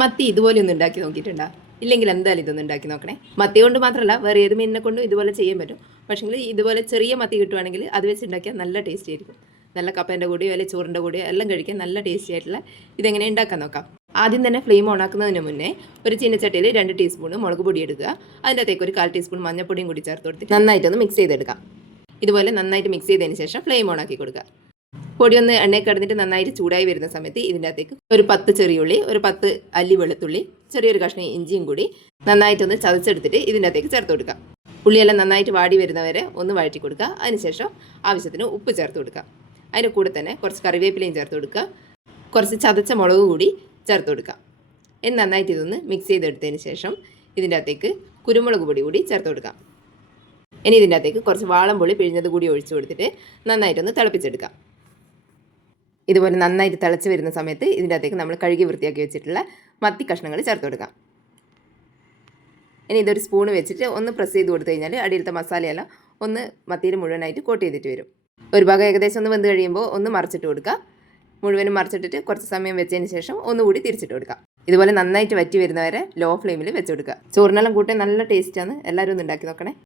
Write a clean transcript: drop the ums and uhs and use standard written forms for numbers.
മത്തി ഇതുപോലെ ഒന്ന് ഉണ്ടാക്കി നോക്കിയിട്ടുണ്ടോ? ഇല്ലെങ്കിൽ എന്തായാലും ഇതൊന്നും ഉണ്ടാക്കി നോക്കണേ. മത്തി കൊണ്ട് മാത്രമല്ല വേറെ ഏത് മീനിനെ കൊണ്ടും ഇതുപോലെ ചെയ്യാൻ പറ്റും. പക്ഷേങ്കിൽ ഇതുപോലെ ചെറിയ മത്തി കിട്ടുവാണെങ്കിൽ അത് വെച്ച് ഉണ്ടാക്കിയാൽ നല്ല ടേസ്റ്റി ആയിരിക്കും. നല്ല കപ്പേൻ്റെ കൂടെയോ അല്ലെങ്കിൽ ചോറിൻ്റെ കൂടെയോ എല്ലാം കഴിക്കാൻ നല്ല ടേസ്റ്റി ആയിട്ടുള്ള ഇതെങ്ങനെ ഉണ്ടാക്കാൻ നോക്കാം. ആദ്യം തന്നെ ഫ്ലെയിം ഓൺ ആക്കുന്നതിന് മുന്നേ ഒരു ചീനച്ചട്ടിയിൽ 2 ടീസ്പൂൺ മുളക് പൊടി എടുക്കുക. അതിൻ്റെ അകത്തേക്ക് ഒരു 1/4 ടീസ്പൂൺ മഞ്ഞൾപ്പൊടിയും കൂടി ചേർത്ത് കൊടുത്തിട്ട് നന്നായിട്ടൊന്ന് മിക്സ് ചെയ്തെടുക്കാം. ഇതുപോലെ നന്നായിട്ട് മിക്സ് ചെയ്തതിന് ശേഷം ഫ്ലെയിം ഓൺ ആക്കി കൊടുക്കുക. പൊടിയൊന്ന് എണ്ണയിൽ കിടന്നിട്ട് നന്നായിട്ട് ചൂടായി വരുന്ന സമയത്ത് ഇതിൻ്റെ അകത്തേക്ക് ഒരു 10 ചെറിയുള്ളി, ഒരു 10 അല്ലി വെളുത്തുള്ളി, ചെറിയൊരു കഷ്ണം ഇഞ്ചിയും കൂടി നന്നായിട്ടൊന്ന് ചതച്ചെടുത്തിട്ട് ഇതിൻ്റെ അകത്തേക്ക് ചേർത്ത് കൊടുക്കുക. ഉള്ളിയെല്ലാം നന്നായിട്ട് വാടി വരുന്നവരെ ഒന്ന് വഴറ്റി കൊടുക്കുക. അതിനുശേഷം ആവശ്യത്തിന് ഉപ്പ് ചേർത്ത് കൊടുക്കുക. അതിൻ്റെ കൂടെ തന്നെ കുറച്ച് കറിവേപ്പിലയും ചേർത്ത് കൊടുക്കുക. കുറച്ച് ചതച്ച മുളക് കൂടി ചേർത്ത് കൊടുക്കുക. ഇനി നന്നായിട്ട് ഇതൊന്ന് മിക്സ് ചെയ്തെടുത്തതിന് ശേഷം ഇതിൻ്റെ അകത്തേക്ക് കുരുമുളക് പൊടി കൂടി ചേർത്ത് കൊടുക്കാം. ഇനി ഇതിൻ്റെ അകത്തേക്ക് കുറച്ച് വാളംപുളി പിഴിഞ്ഞത് കൂടി ഒഴിച്ചു കൊടുത്തിട്ട് നന്നായിട്ടൊന്ന് തിളപ്പിച്ചെടുക്കാം. ഇതുപോലെ നന്നായിട്ട് തിളച്ച് വരുന്ന സമയത്ത് ഇതിൻ്റെ അകത്തേക്ക് നമ്മൾ കഴുകി വൃത്തിയാക്കി വെച്ചിട്ടുള്ള മത്തി കഷ്ണങ്ങൾ ചേർത്ത് കൊടുക്കാം. ഇനി ഇതൊരു സ്പൂൺ വെച്ചിട്ട് ഒന്ന് പ്രസ് ചെയ്ത് കൊടുത്തു കഴിഞ്ഞാൽ അടിയിലത്തെ മസാലയെല്ലാം ഒന്ന് മത്തിയിൽ മുഴുവനായിട്ട് കോട്ട് ചെയ്തിട്ട് വരും. ഒരു ഭാഗം ഏകദേശം ഒന്ന് വെന്ത് കഴിയുമ്പോൾ ഒന്ന് മറിച്ചിട്ട് കൊടുക്കുക. മുഴുവനും മറിച്ചിട്ടിട്ട് കുറച്ച് സമയം വെച്ചതിന് ശേഷം ഒന്നുകൂടി തിരിച്ചിട്ട് കൊടുക്കുക. ഇതുപോലെ നന്നായിട്ട് വറ്റി വരുന്നവരെ ലോ ഫ്ലെയിമിൽ വെച്ച് കൊടുക്കുക. ചോറിനെല്ലാം കൂട്ടാൻ നല്ല ടേസ്റ്റാണ്. എല്ലാവരും ഒന്ന് ഉണ്ടാക്കി നോക്കണേ.